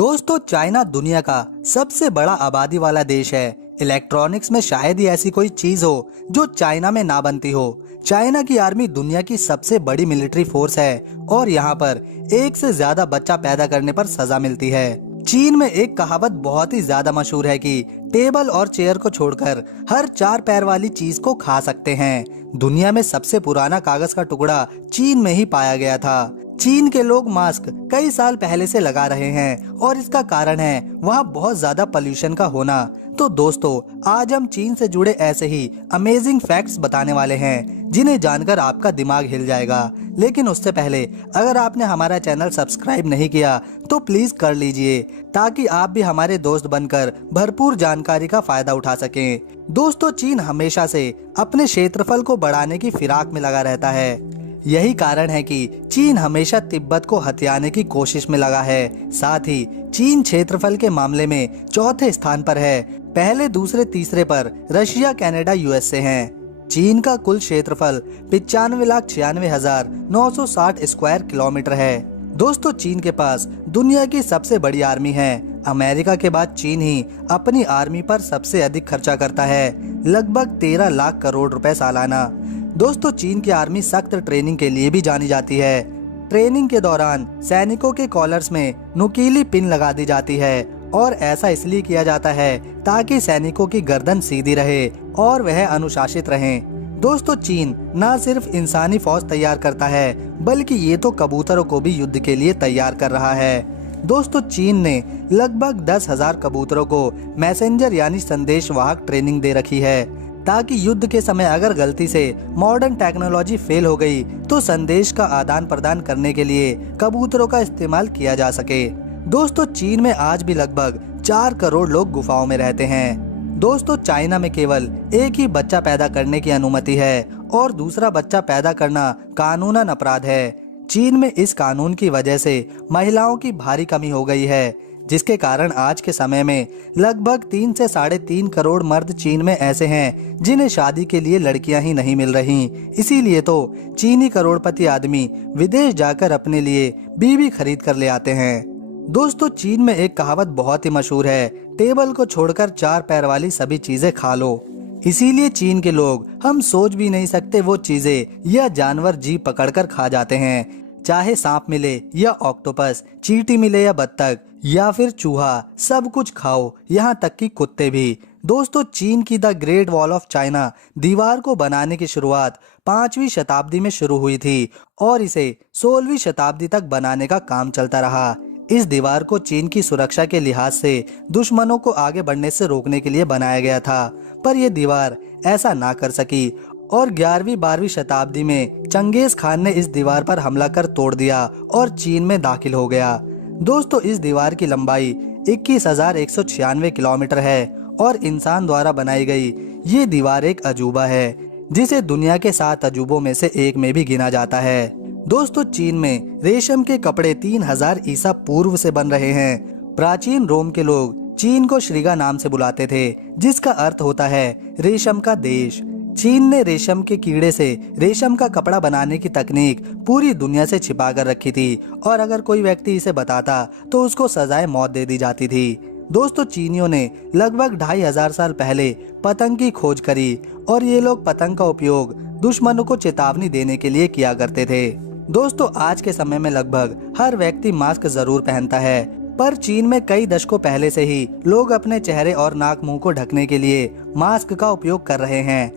दोस्तों, चाइना दुनिया का सबसे बड़ा आबादी वाला देश है। इलेक्ट्रॉनिक्स में शायद ही ऐसी कोई चीज हो जो चाइना में ना बनती हो। चाइना की आर्मी दुनिया की सबसे बड़ी मिलिट्री फोर्स है और यहाँ पर एक से ज्यादा बच्चा पैदा करने पर सजा मिलती है। चीन में एक कहावत बहुत ही ज्यादा मशहूर है कि टेबल और चेयर को छोड़कर हर चार पैर वाली चीज को खा सकते हैं। दुनिया में सबसे पुराना कागज का टुकड़ा चीन में ही पाया गया था। चीन के लोग मास्क कई साल पहले से लगा रहे हैं और इसका कारण है वहाँ बहुत ज्यादा पोल्यूशन का होना। तो दोस्तों, आज हम चीन से जुड़े ऐसे ही अमेजिंग फैक्ट्स बताने वाले हैं जिन्हें जानकर आपका दिमाग हिल जाएगा। लेकिन उससे पहले अगर आपने हमारा चैनल सब्सक्राइब नहीं किया तो प्लीज कर लीजिए ताकि आप भी हमारे दोस्त बनकर भरपूर जानकारी का फायदा उठा सकें। दोस्तों, चीन हमेशा से अपने क्षेत्रफल को बढ़ाने की फिराक में लगा रहता है। यही कारण है कि चीन हमेशा तिब्बत को हथियाने की कोशिश में लगा है। साथ ही चीन क्षेत्रफल के मामले में चौथे स्थान पर है। पहले, दूसरे, तीसरे पर रशिया, कनाडा, यूएसए हैं। चीन का कुल क्षेत्रफल 95,96,960 स्क्वायर किलोमीटर है। दोस्तों, चीन के पास दुनिया की सबसे बड़ी आर्मी है। अमेरिका के बाद चीन ही अपनी आर्मी पर सबसे अधिक खर्चा करता है, लगभग 13 लाख करोड़ रुपए सालाना। दोस्तों, चीन की आर्मी सख्त ट्रेनिंग के लिए भी जानी जाती है। ट्रेनिंग के दौरान सैनिकों के कॉलर्स में नुकीली पिन लगा दी जाती है और ऐसा इसलिए किया जाता है ताकि सैनिकों की गर्दन सीधी रहे और वह अनुशासित रहें। दोस्तों, चीन न सिर्फ इंसानी फौज तैयार करता है बल्कि ये तो कबूतरों को भी युद्ध के लिए तैयार कर रहा है। दोस्तों, चीन ने लगभग 10,000 कबूतरों को मैसेंजर यानी संदेश वाहक ट्रेनिंग दे रखी है ताकि युद्ध के समय अगर गलती से मॉडर्न टेक्नोलॉजी फेल हो गई तो संदेश का आदान प्रदान करने के लिए कबूतरों का इस्तेमाल किया जा सके। दोस्तों, चीन में आज भी लगभग 4 करोड़ लोग गुफाओं में रहते हैं। दोस्तों, चाइना में केवल एक ही बच्चा पैदा करने की अनुमति है और दूसरा बच्चा पैदा करना कानूनन अपराध है। चीन में इस कानून की वजह से महिलाओं की भारी कमी हो गई है, जिसके कारण आज के समय में लगभग 3 से 3.5 करोड़ मर्द चीन में ऐसे हैं जिन्हें शादी के लिए लड़कियां ही नहीं मिल रही। इसीलिए तो चीनी करोड़पति आदमी विदेश जाकर अपने लिए बीवी खरीद कर ले आते हैं। दोस्तों, चीन में एक कहावत बहुत ही मशहूर है, टेबल को छोड़कर चार पैर वाली सभी चीजें खा लो। इसीलिए चीन के लोग हम सोच भी नहीं सकते वो चीजें या जानवर जी पकड़कर खा जाते हैं। चाहे सांप मिले या ऑक्टोपस, चींटी मिले या बत्तख या फिर चूहा, सब कुछ खाओ, यहाँ तक कि कुत्ते भी। दोस्तों, चीन की the great wall of China दीवार को बनाने की शुरुआत 5वीं शताब्दी में शुरू हुई थी और इसे 16वीं शताब्दी तक बनाने का काम चलता रहा। इस दीवार को चीन की सुरक्षा के लिहाज से दुश्मनों को आगे बढ़ने से रोकने के लिए बनाया गया था, पर यह दीवार ऐसा ना कर सकी और 11वीं-12वीं शताब्दी में चंगेज खान ने इस दीवार पर हमला कर तोड़ दिया और चीन में दाखिल हो गया। दोस्तों, इस दीवार की लंबाई 21,196 किलोमीटर है और इंसान द्वारा बनाई गई ये दीवार एक अजूबा है जिसे दुनिया के 7 अजूबों में से एक में भी गिना जाता है। दोस्तों, चीन में रेशम के कपड़े 3000 ईसा पूर्व से बन रहे हैं। प्राचीन रोम के लोग चीन को श्रीगा नाम से बुलाते थे, जिसका अर्थ होता है रेशम का देश। चीन ने रेशम के कीड़े से रेशम का कपड़ा बनाने की तकनीक पूरी दुनिया से छिपा कर रखी थी और अगर कोई व्यक्ति इसे बताता तो उसको सजाए मौत दे दी जाती थी। दोस्तों, चीनियों ने लगभग 2500 साल पहले पतंग की खोज करी और ये लोग पतंग का उपयोग दुश्मनों को चेतावनी देने के लिए किया करते थे। दोस्तों, आज के समय में लगभग हर व्यक्ति मास्क जरूर पहनता है, पर चीन में कई दशकों पहले से ही लोग अपने चेहरे और नाक मुंह को ढकने के लिए मास्क का उपयोग कर रहे हैं।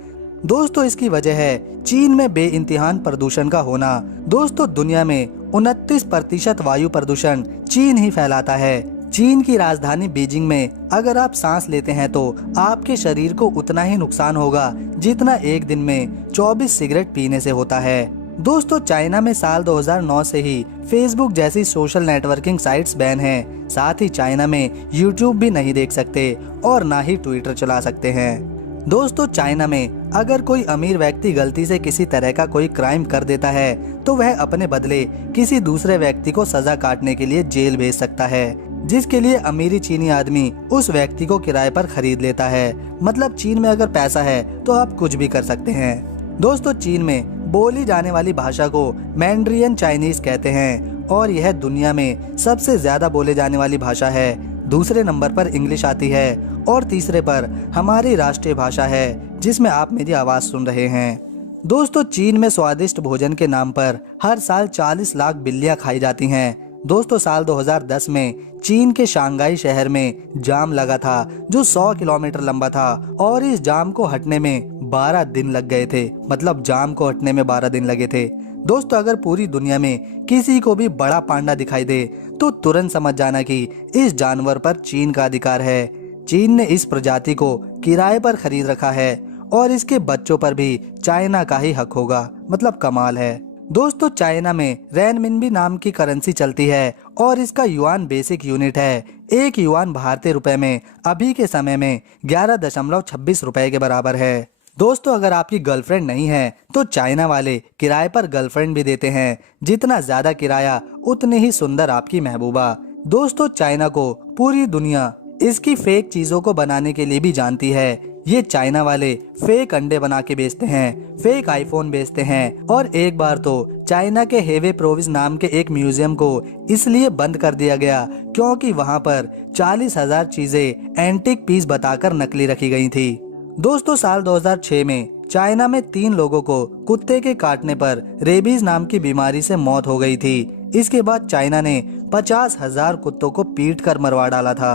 दोस्तों, इसकी वजह है चीन में बेइंतहान प्रदूषण का होना। दोस्तों, दुनिया में 29% वायु प्रदूषण चीन ही फैलाता है। चीन की राजधानी बीजिंग में अगर आप सांस लेते हैं तो आपके शरीर को उतना ही नुकसान होगा जितना एक दिन में 24 सिगरेट पीने से होता है। दोस्तों, चाइना में साल 2009 से ही फेसबुक जैसी सोशल नेटवर्किंग साइट्स बैन हैं। साथ ही चाइना में यूट्यूब भी नहीं देख सकते और ना ही ट्विटर चला सकते हैं। दोस्तों, चाइना में अगर कोई अमीर व्यक्ति गलती से किसी तरह का कोई क्राइम कर देता है तो वह अपने बदले किसी दूसरे व्यक्ति को सजा काटने के लिए जेल भेज सकता है, जिसके लिए अमीरी चीनी आदमी उस व्यक्ति को किराए पर खरीद लेता है। मतलब चीन में अगर पैसा है तो आप कुछ भी कर सकते हैं। दोस्तों, चीन में बोली जाने वाली भाषा को मैंड्रियन चाइनीज कहते हैं और यह दुनिया में सबसे ज्यादा बोले जाने वाली भाषा है। दूसरे नंबर पर इंग्लिश आती है और तीसरे पर हमारी राष्ट्रीय भाषा है जिसमें आप मेरी आवाज सुन रहे हैं। दोस्तों, चीन में स्वादिष्ट भोजन के नाम पर हर साल 40 लाख बिल्लियां खाई जाती हैं। दोस्तों, साल 2010 में चीन के शंघाई शहर में जाम लगा था जो 100 किलोमीटर लंबा था और इस जाम को हटने में 12 दिन लग गए थे। मतलब जाम को हटने में 12 दिन लगे थे। दोस्तों, अगर पूरी दुनिया में किसी को भी बड़ा पांडा दिखाई दे तो तुरंत समझ जाना कि इस जानवर पर चीन का अधिकार है। चीन ने इस प्रजाति को किराए पर खरीद रखा है और इसके बच्चों पर भी चाइना का ही हक होगा। मतलब कमाल है। दोस्तों, चाइना में रेनमिनबी नाम की करेंसी चलती है और इसका युआन बेसिक यूनिट है। एक युआन भारतीय रुपए में अभी के समय में 11.26 रुपए के बराबर है। दोस्तों, अगर आपकी गर्लफ्रेंड नहीं है तो चाइना वाले किराए पर गर्लफ्रेंड भी देते हैं। जितना ज्यादा किराया उतनी ही सुंदर आपकी महबूबा। दोस्तों, चाइना को पूरी दुनिया इसकी फेक चीजों को बनाने के लिए भी जानती है। ये चाइना वाले फेक अंडे बना के बेचते हैं, फेक आईफोन बेचते हैं और एक बार तो चाइना के हेवे प्रोविंस नाम के एक म्यूजियम को इसलिए बंद कर दिया गया क्योंकि वहां पर 40,000 चीजें एंटिक पीस बताकर नकली रखी गई थी। दोस्तों, साल 2006 में चाइना में 3 लोगों को कुत्ते के काटने पर रेबीज नाम की बीमारी से मौत हो गई थी। इसके बाद चाइना ने 50,000 कुत्तों को पीट कर मरवा डाला था।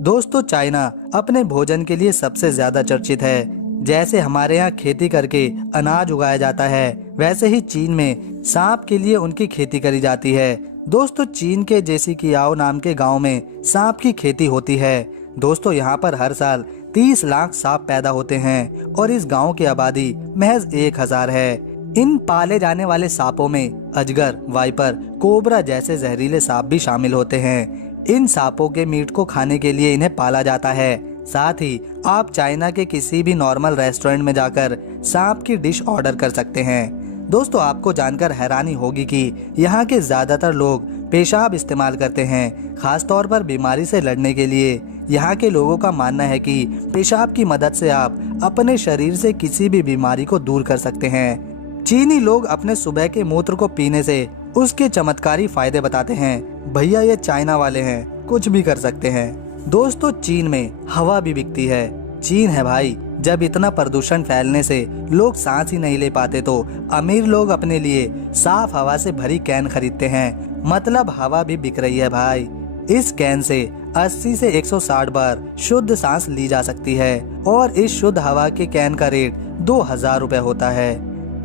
दोस्तों, चाइना अपने भोजन के लिए सबसे ज्यादा चर्चित है। जैसे हमारे यहाँ खेती करके अनाज उगाया जाता है, वैसे ही चीन में सांप के लिए उनकी खेती करी जाती है। दोस्तों, चीन के जेसिकियाओ नाम के गांव में सांप की खेती होती है। दोस्तों, यहाँ पर हर साल 30 लाख सांप पैदा होते हैं और इस गांव की आबादी महज 1000 है। इन पाले जाने वाले सांपों में अजगर, वाइपर, कोबरा जैसे जहरीले सांप भी शामिल होते हैं। इन सांपों के मीट को खाने के लिए इन्हें पाला जाता है। साथ ही आप चाइना के किसी भी नॉर्मल रेस्टोरेंट में जाकर सांप की डिश ऑर्डर कर सकते हैं। दोस्तों, आपको जानकर हैरानी होगी कि यहाँ के ज्यादातर लोग पेशाब इस्तेमाल करते हैं, खास तौर पर बीमारी से लड़ने के लिए। यहाँ के लोगों का मानना है कि पेशाब की मदद से आप अपने शरीर से किसी भी बीमारी को दूर कर सकते हैं। चीनी लोग अपने सुबह के मूत्र को पीने से उसके चमत्कारी फायदे बताते हैं। भैया, ये चाइना वाले हैं, कुछ भी कर सकते हैं। दोस्तों, चीन में हवा भी बिकती है। चीन है भाई, जब इतना प्रदूषण फैलने से लोग सांस ही नहीं ले पाते तो अमीर लोग अपने लिए साफ हवा से भरी कैन खरीदते हैं। मतलब हवा भी बिक रही है भाई। इस कैन से 80 से 160 बार शुद्ध सांस ली जा सकती है और इस शुद्ध हवा के कैन का रेट 2000 रुपए होता है।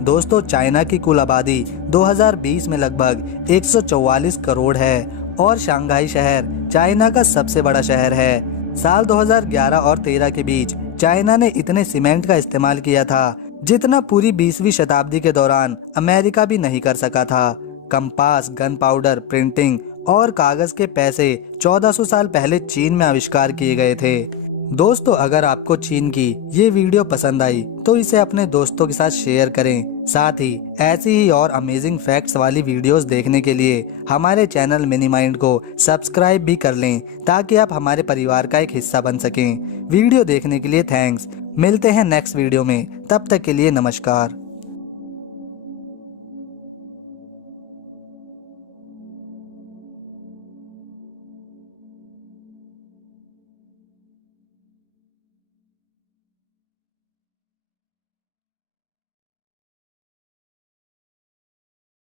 दोस्तों, चाइना की कुल आबादी 2020 में लगभग 144 करोड़ है और शंघाई शहर चाइना का सबसे बड़ा शहर है। साल 2011 और 13 के बीच चाइना ने इतने सीमेंट का इस्तेमाल किया था जितना पूरी 20वीं शताब्दी के दौरान अमेरिका भी नहीं कर सका था। कंपास, गन पाउडर, प्रिंटिंग और कागज के पैसे 1400 साल पहले चीन में आविष्कार किए गए थे। दोस्तों, अगर आपको चीन की ये वीडियो पसंद आई तो इसे अपने दोस्तों के साथ शेयर करें। साथ ही ऐसी ही और अमेजिंग फैक्ट्स वाली वीडियोस देखने के लिए हमारे चैनल मिनी माइंड को सब्सक्राइब भी कर लें ताकि आप हमारे परिवार का एक हिस्सा बन सकें। वीडियो देखने के लिए थैंक्स। मिलते हैं नेक्स्ट वीडियो में, तब तक के लिए नमस्कार।